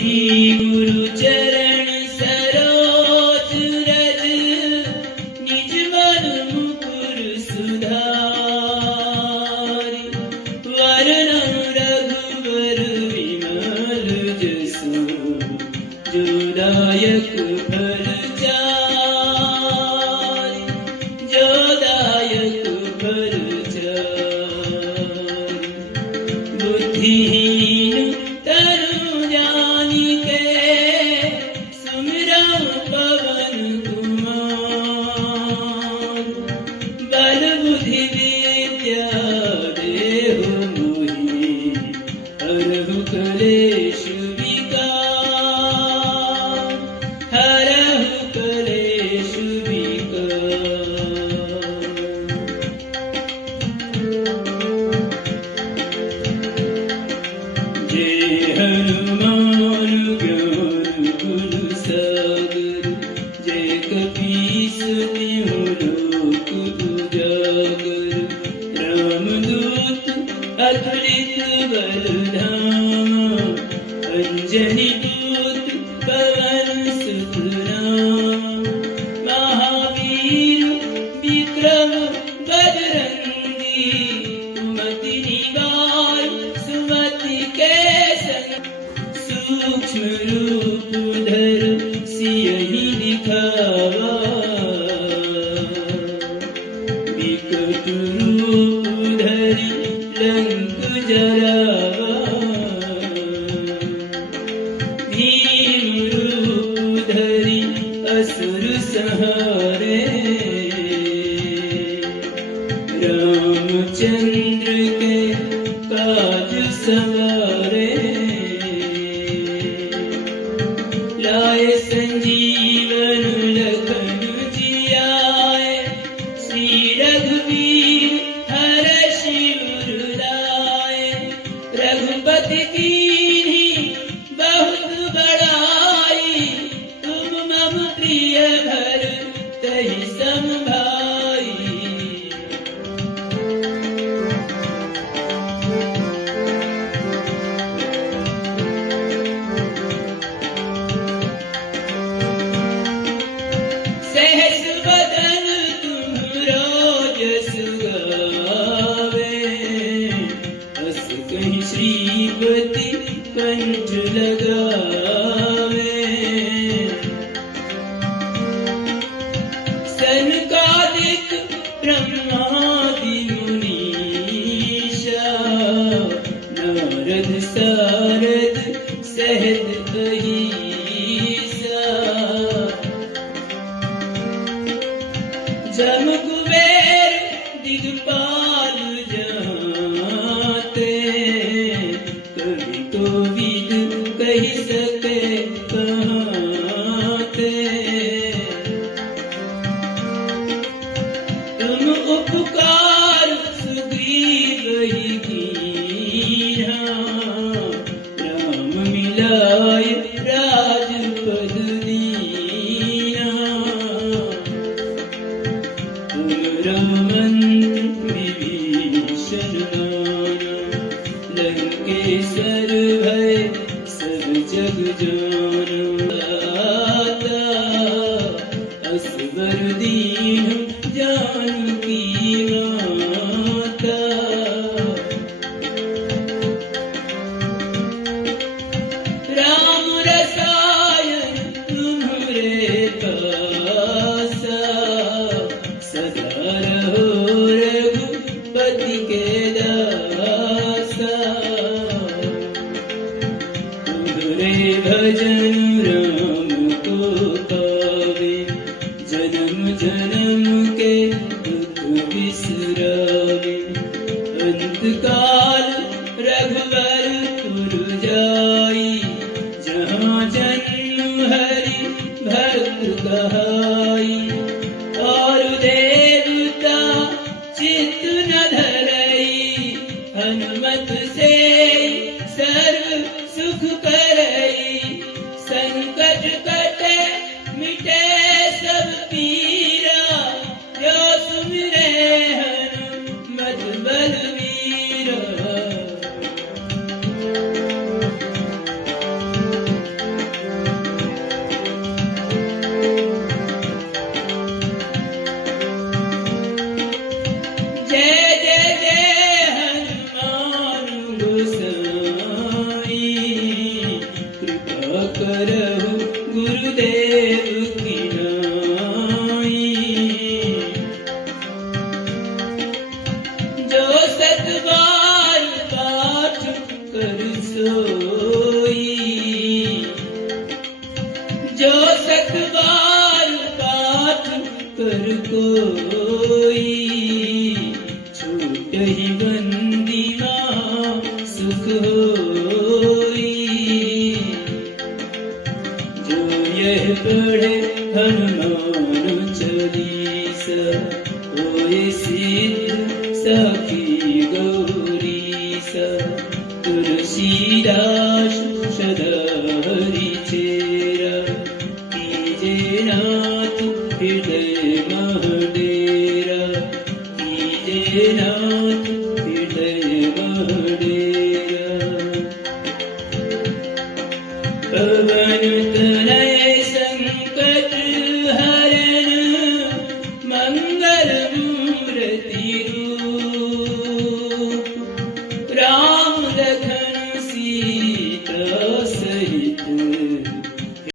गुरु चरण सरोज रज निज मन मुकुर सुधारि वरणं रघुवर विमल जसु जो दायक फल चारि जो दायक फल चारि बुद्धिहीन तनु जानिके सुमिरौ पवन कुमार बल बुद्धि विद्या देहु मोहि हरहु कलेश विकार हरहु कलेश विकार। जय हनुमान ज्ञान गुण सागर जय कपीस तिहुँ लोक उजागर रामदूत अतुलित बल धामा अंजनी दूत पवन सुत नामा महावीर विक्रम बजरंगी कुमति निवार सुमति के संग सूक्ष्म रूप धर सियहि दिखावा विकट रूप धरि लंक जरावा भीम रूप धरि असुर संहारे रामचंद्र के काज सवारे लाए संजीवन लखन जियाए श्री रघुवीर हरषि उर लाए रघुपति कीन्ही बहुत बड़ाई तुम मम प्रिय भरतहि सम भाई। सहस बदन तुम्हरो जस गावे अस कहीं श्रीपति कंठ लगावे सनकादिक ब्रह्मादि मुनीषा नारद सारद सहित अहिसा जम कुबेर दिगपाल जाते कवि कोविद कहि सके कहाते तुम उपकार सुग्रीव ही कीन्हा राम मिलाय राजपद दीन्हा मंत्र विभीषण माना लंकेश्वर भय सब जग जाना असबर दीन जानकी माता राम रसायन तुम्हरे पासा सदा रहो रघुपति के दासा तुम्हरे भजन राम को पावे जन्म जन्म के दुख बिसरावे अंत काल रघुवरपुर जाई जहाँ जन्म हरि भक्त कहाई और देवता चित्त न धरई हनुमत से सर्व सुख करई नाथ हृदय महडेरा पवन